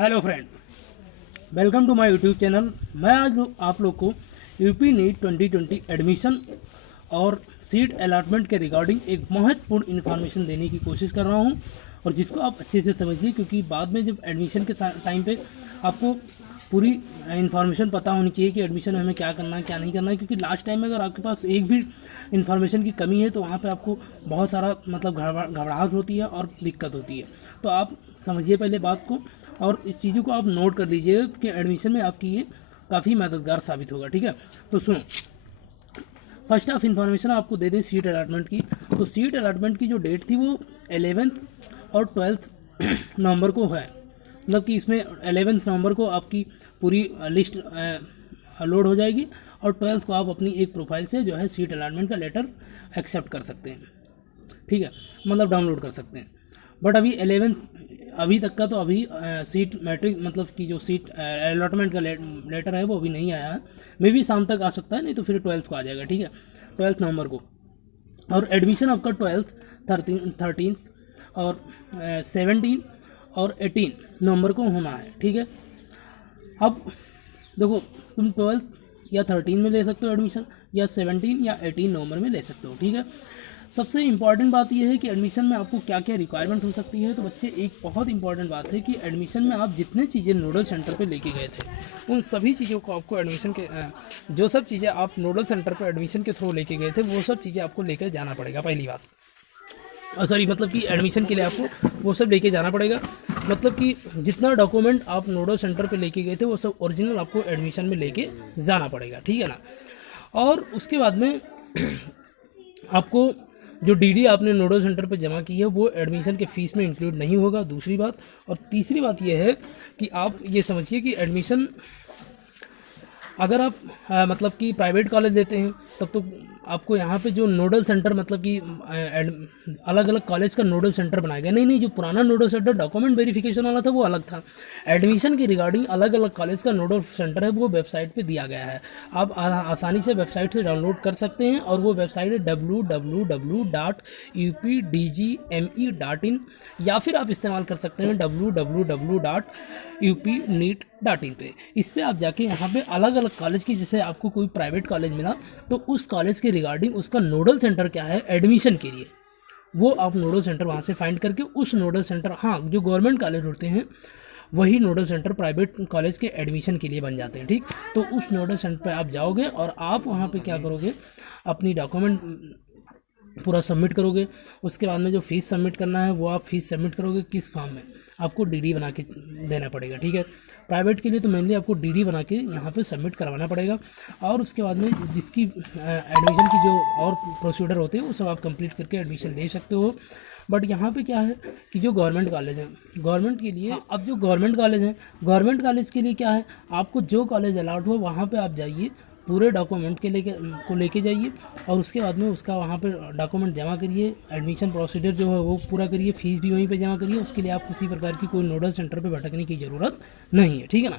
Hello friend, welcome to my YouTube channel. मैं आज आप लोग को यूपी नीट 2020 एडमिशन और सीट अलॉटमेंट के रिगार्डिंग एक महत्वपूर्ण इन्फॉर्मेशन देने की कोशिश कर रहा हूं, और जिसको आप अच्छे से समझिए, क्योंकि बाद में जब एडमिशन के टाइम पे आपको पूरी इन्फॉर्मेशन पता होनी चाहिए कि एडमिशन में हमें क्या करना है क्या नहीं करना है। क्योंकि लास्ट टाइम में अगर आपके पास एक भी इन्फॉर्मेशन की कमी है तो वहाँ पे आपको बहुत सारा घबराहट होती है और दिक्कत होती है। तो आप समझिए पहले बात को, और इस चीज़ों को आप नोट कर लीजिएगा कि एडमिशन में आपकी ये काफ़ी मददगार साबित होगा। ठीक है, तो सुनो, फर्स्ट ऑफ इन्फॉर्मेशन आपको दे दें सीट अलॉटमेंट की। तो सीट अलॉटमेंट की जो डेट थी वो 11th और 12th नवंबर को है। मतलब कि इसमें 11th नवंबर को आपकी पूरी लिस्ट लोड हो जाएगी, और 12th को आप अपनी एक प्रोफाइल से जो है सीट अलॉटमेंट का लेटर एक्सेप्ट कर सकते हैं। ठीक है, मतलब डाउनलोड कर सकते हैं। बट अभी 11th अभी तक का तो अभी सीट मैट्रिक मतलब कि जो सीट अलॉटमेंट का लेटर है वो अभी नहीं आया है। मे भी शाम तक आ सकता है, नहीं तो फिर 12th को आ जाएगा। ठीक है, 12th नवंबर को। और एडमिशन आपका 12th 13 और 17 और 18 नवंबर को होना है। ठीक है, अब देखो, तुम 12th या 13 में ले सकते हो एडमिशन, या 17 या 18 नवंबर में ले सकते हो। ठीक है, सबसे इम्पॉर्टेंट बात यह है कि एडमिशन में आपको क्या क्या रिक्वायरमेंट हो सकती है। तो बच्चे, एक बहुत इंपॉर्टेंट बात है कि एडमिशन में आप जितने चीज़ें नोडल सेंटर पे लेके गए थे उन सभी चीज़ों को आपको एडमिशन के जो सब चीज़ें आप नोडल सेंटर पे एडमिशन के थ्रू लेके गए थे वो सब चीज़ें आपको लेकर जाना पड़ेगा। पहली बात, सॉरी, मतलब कि एडमिशन के लिए आपको वो सब लेके जाना पड़ेगा। मतलब कि जितना डॉक्यूमेंट आप नोडल सेंटर पे लेके गए थे वो सब ओरिजिनल आपको एडमिशन में लेके जाना पड़ेगा। ठीक है ना। और उसके बाद में आपको जो डीडी आपने नोडल सेंटर पर जमा की है वो एडमिशन के फ़ीस में इंक्लूड नहीं होगा, दूसरी बात। और तीसरी बात यह है कि आप ये समझिए कि एडमिशन अगर आप मतलब कि प्राइवेट कॉलेज लेते हैं तब तो आपको यहाँ पे जो नोडल सेंटर, मतलब कि अलग अलग कॉलेज का नोडल सेंटर बनाया गया। नहीं, जो पुराना नोडल सेंटर डॉक्यूमेंट वेरिफिकेशन वाला था वो अलग था। एडमिशन की रिगार्डिंग अलग अलग कॉलेज का नोडल सेंटर है, वो वेबसाइट पे दिया गया है। आप आसानी से वेबसाइट से डाउनलोड कर सकते हैं, और वो वेबसाइट है www.updgme.in, या फिर आप इस्तेमाल कर सकते हैं www.upneet.in पे। इस पर आप जाके यहाँ पे अलग अलग कॉलेज की, जैसे आपको कोई प्राइवेट कॉलेज मिला तो उस कॉलेज के रिगार्डिंग उसका नोडल सेंटर क्या है एडमिशन के लिए, वो आप नोडल सेंटर वहाँ से फाइंड करके उस नोडल सेंटर, हाँ, जो गवर्नमेंट कॉलेज होते हैं वही नोडल सेंटर प्राइवेट कॉलेज के एडमिशन के लिए बन जाते हैं। ठीक, तो उस नोडल सेंटर पे आप जाओगे और आप वहाँ पे क्या करोगे, अपनी डॉक्यूमेंट पूरा सबमिट करोगे। उसके बाद में जो फीस सबमिट करना है वो आप फीस सबमिट करोगे किस फॉर्म में, आपको डीडी बना के देना पड़ेगा। ठीक है, प्राइवेट के लिए तो मेनली आपको डीडी बना के यहाँ पे सबमिट करवाना पड़ेगा। और उसके बाद में जिसकी एडमिशन की जो और प्रोसीजर होते हैं वो सब आप कंप्लीट करके एडमिशन ले सकते हो। बट यहाँ पे क्या है कि जो गवर्नमेंट कॉलेज है, गवर्नमेंट के लिए, अब जो गवर्नमेंट कॉलेज है, गवर्नमेंट कॉलेज के लिए क्या है, आपको जो कॉलेज अलाउड हो वहाँ पे आप जाइए, पूरे डॉक्यूमेंट के लेके जाइए, और उसके बाद में उसका वहाँ पे डॉक्यूमेंट जमा करिए, एडमिशन प्रोसीजर जो है वो पूरा करिए, फीस भी वहीं पे जमा करिए। उसके लिए आप किसी प्रकार की कोई नोडल सेंटर पे भटकने की ज़रूरत नहीं है। ठीक है ना।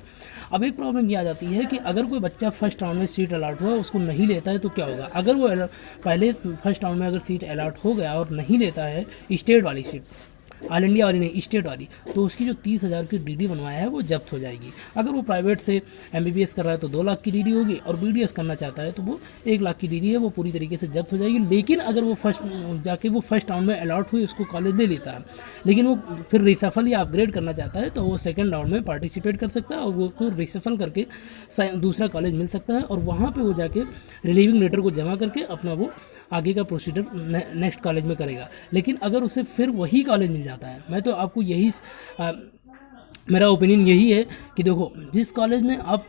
अब एक प्रॉब्लम ये आ जाती है कि अगर कोई बच्चा फर्स्ट राउंड में सीट अलाट हुआ उसको नहीं लेता है तो क्या होगा। अगर वो पहले फर्स्ट राउंड में अगर सीट अलाट हो गया और नहीं लेता है, स्टेट वाली सीट, ऑल इंडिया वाली नहीं, स्टेट वाली, तो उसकी जो 30,000 की डीडी बनवाया है वो जब्त हो जाएगी। अगर वो प्राइवेट से एमबीबीएस कर रहा है तो 2 लाख की डीडी होगी, और बीडीएस करना चाहता है तो वो 1 लाख की डीडी है, वो पूरी तरीके से जब्त हो जाएगी। लेकिन अगर वो फर्स्ट राउंड में अलॉट हुई, उसको कॉलेज ले लेता है, लेकिन वो फिर रिसफल या अपग्रेड करना चाहता है तो वो सेकेंड राउंड में पार्टिसिपेट कर सकता है, और वो रिसफल करके दूसरा कॉलेज मिल सकता है, और वहाँ पर वो जाके रिलीविंग लेटर को जमा करके अपना वो आगे का प्रोसीजर नेक्स्ट कॉलेज में करेगा। लेकिन अगर उसे फिर वही कॉलेज मिल जाता है, मैं तो आपको यही मेरा ओपिनियन यही है कि देखो, जिस कॉलेज में आप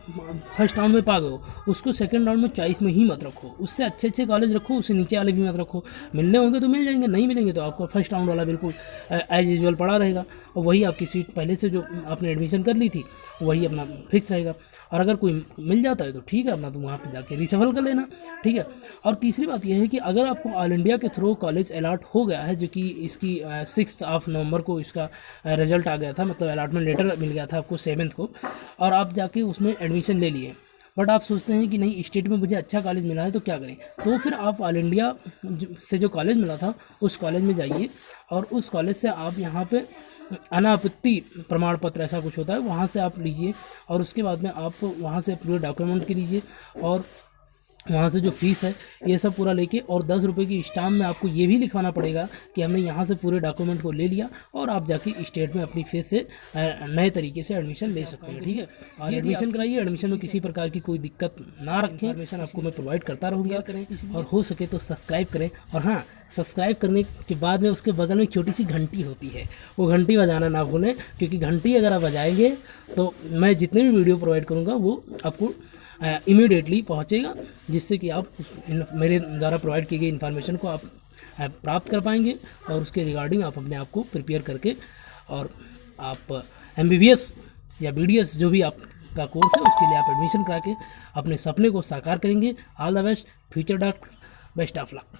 फर्स्ट राउंड में पा गए हो उसको सेकंड राउंड में चॉइस में ही मत रखो, उससे अच्छे अच्छे कॉलेज रखो, उससे नीचे वाले भी मत रखो। मिलने होंगे तो मिल जाएंगे, नहीं मिलेंगे तो आपका फर्स्ट राउंड वाला बिल्कुल एज यूजुअल पड़ा रहेगा, और वही आपकी सीट पहले से जो आपने एडमिशन कर ली थी वही अपना फिक्स रहेगा। और अगर कोई मिल जाता है तो ठीक है, अपना तो वहाँ पे जाके रिसफल कर लेना। ठीक है, और तीसरी बात यह है कि अगर आपको ऑल इंडिया के थ्रू कॉलेज अलॉट हो गया है, जो कि इसकी 6 नवंबर को इसका रिजल्ट आ गया था, मतलब अलॉटमेंट लेटर मिल गया था आपको 7 को, और आप जाके उसमें एडमिशन ले लिए, बट आप सोचते हैं कि नहीं, स्टेट में मुझे अच्छा कॉलेज मिला है तो क्या करें, तो फिर आप ऑल इंडिया से जो कॉलेज मिला था उस कॉलेज में जाइए, और उस कॉलेज से आप यहाँ पे अनापत्ति प्रमाण पत्र ऐसा कुछ होता है, वहाँ से आप लीजिए और उसके बाद में आप वहाँ से पूरे डॉक्यूमेंट के लीजिए और वहाँ से जो फीस है ये सब पूरा लेके और 10 रुपये की स्टाम्प में आपको ये भी लिखवाना पड़ेगा कि हमने यहाँ से पूरे डॉक्यूमेंट को ले लिया और आप जाके स्टेट में अपनी फीस से नए तरीके से एडमिशन ले सकते हैं। ठीक है, और एडमिशन कराइए, एडमिशन में किसी प्रकार की कोई दिक्कत ना रखें, एडमिशन आपको मैं प्रोवाइड करता रहूँगा करें, और हो सके तो सब्सक्राइब करें। और हाँ, सब्सक्राइब करने के बाद में उसके बगल में छोटी सी घंटी होती है, वो घंटी बजाना ना भूलें, क्योंकि घंटी अगर आप बजाएंगे तो मैं जितने भी वीडियो प्रोवाइड करूँगा वो आपको इमीडिएटली पहुंचेगा, जिससे कि आप मेरे द्वारा प्रोवाइड की गई इन्फॉर्मेशन को आप प्राप्त कर पाएंगे और उसके रिगार्डिंग आप अपने आप को प्रिपेयर करके और आप MBBS या BDS जो भी आपका कोर्स है उसके लिए आप एडमिशन करा के अपने सपने को साकार करेंगे। All the best, future doctor, best of luck.